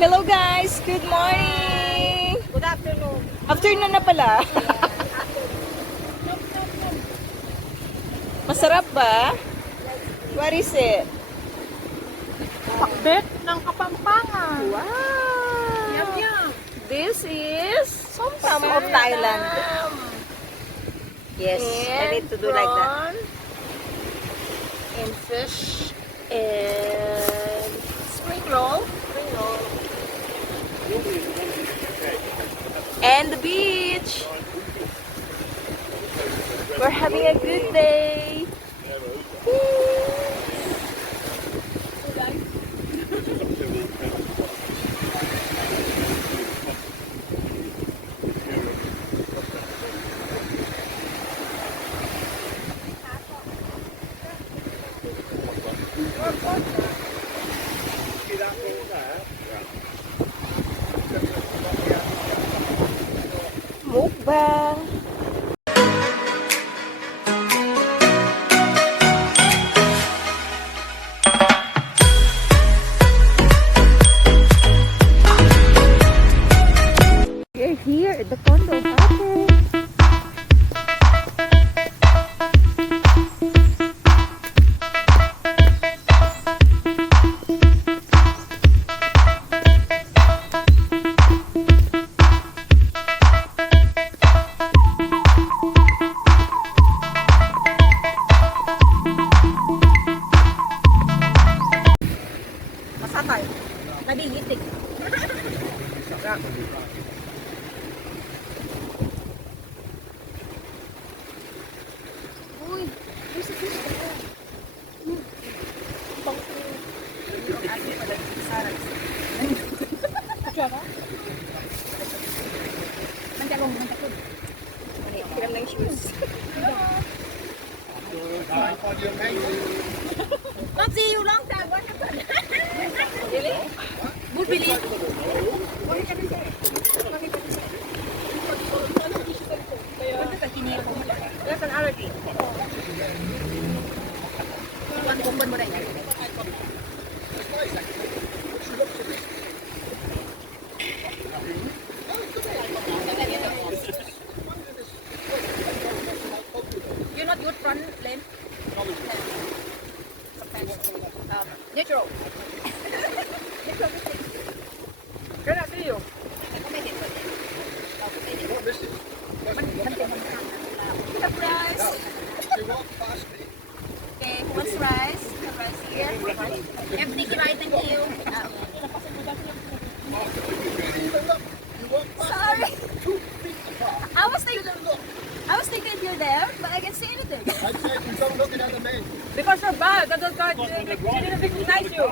Hello guys, good morning. Good afternoon. Afternoon na pala. Masarap ba? What is it? Pakbet ng Kapampangan. Wow! Yum, yum. This is some of Thailand. Yes, I need to do like that. And fish and spring roll. And the beach. We're having a good day. Mukbang. We're here at the condo of Ate. Masakay. Nabingitig. Uy, there's a fish there. Kiram ng shoes. Not see you long time. What happened? Really? Good believe. There's an allergy. Kumpun mo rin. You're not good front lane? Natural. Can I see you? Rice. Okay, who wants rice? Rice here. Everything right, thank you. Sorry. I was thinking you're there, but I can't see anything. Because you're bad. That does not. She didn't recognize you.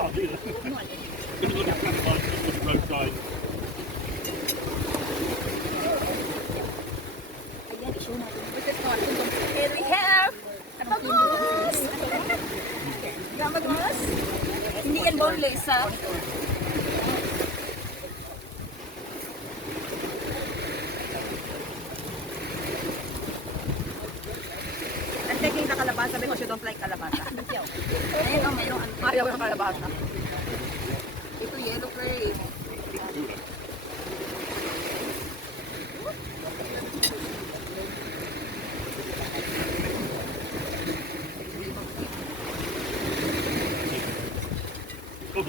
Here we have a bagus. Yang bagus. Hindi yan boneless, ha? I'm taking the kalabasa because you don't like kalabasa. Ayun, oh, mayroong ano. Ayaw ng kalabasa. Ito yellow curry. Yeah,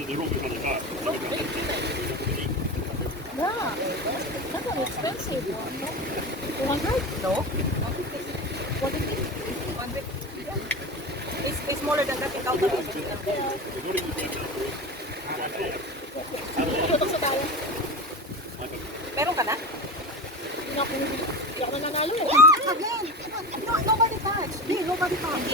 that's an expensive one. 200? No? 150. 150. It's smaller than that in Calcutta. Meron ka na? Hindi ako nanalo. Again! No, nobody touch. Hey, nobody touch.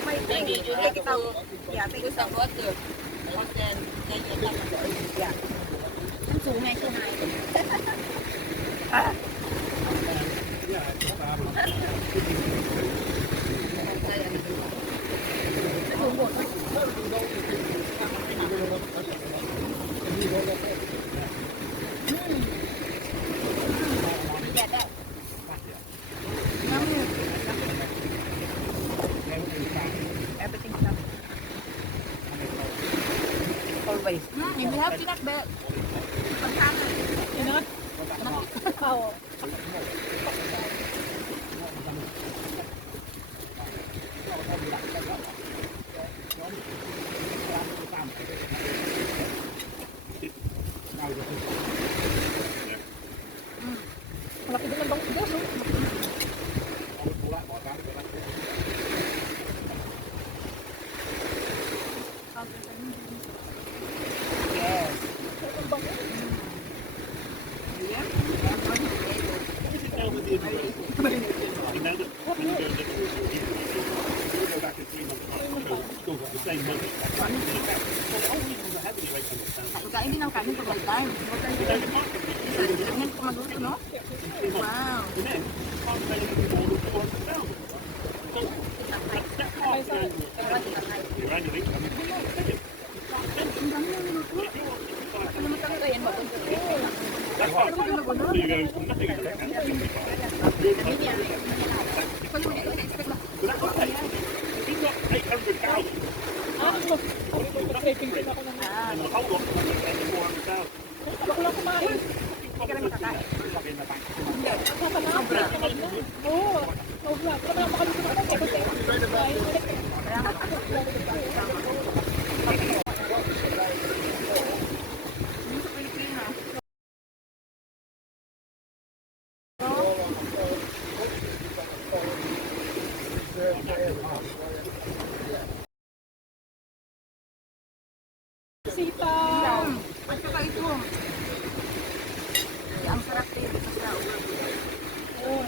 My thing. Take it out. Yeah, take it out. Water. Yeah. สูงไงใช่ไหม Everything's done. ba yun? If you have peanut butter, pagkakas. Peanut? Oo. Malaki din ang bangos gas, oh. Kain din ang kanin pag may time. Ilagyan ko magluto, no? Wow. Taping din ako ng ako lang kumain. Hindi ka lang makakain. Sobra. Oo. Sobra. Pero naman makaluto na ako. Sitaw. At saka ito. Ang sarap din sa Oo.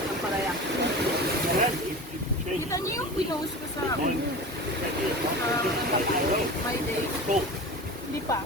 ang palaya. Kita niyo yung pinost ko sa my day. Hindi pa.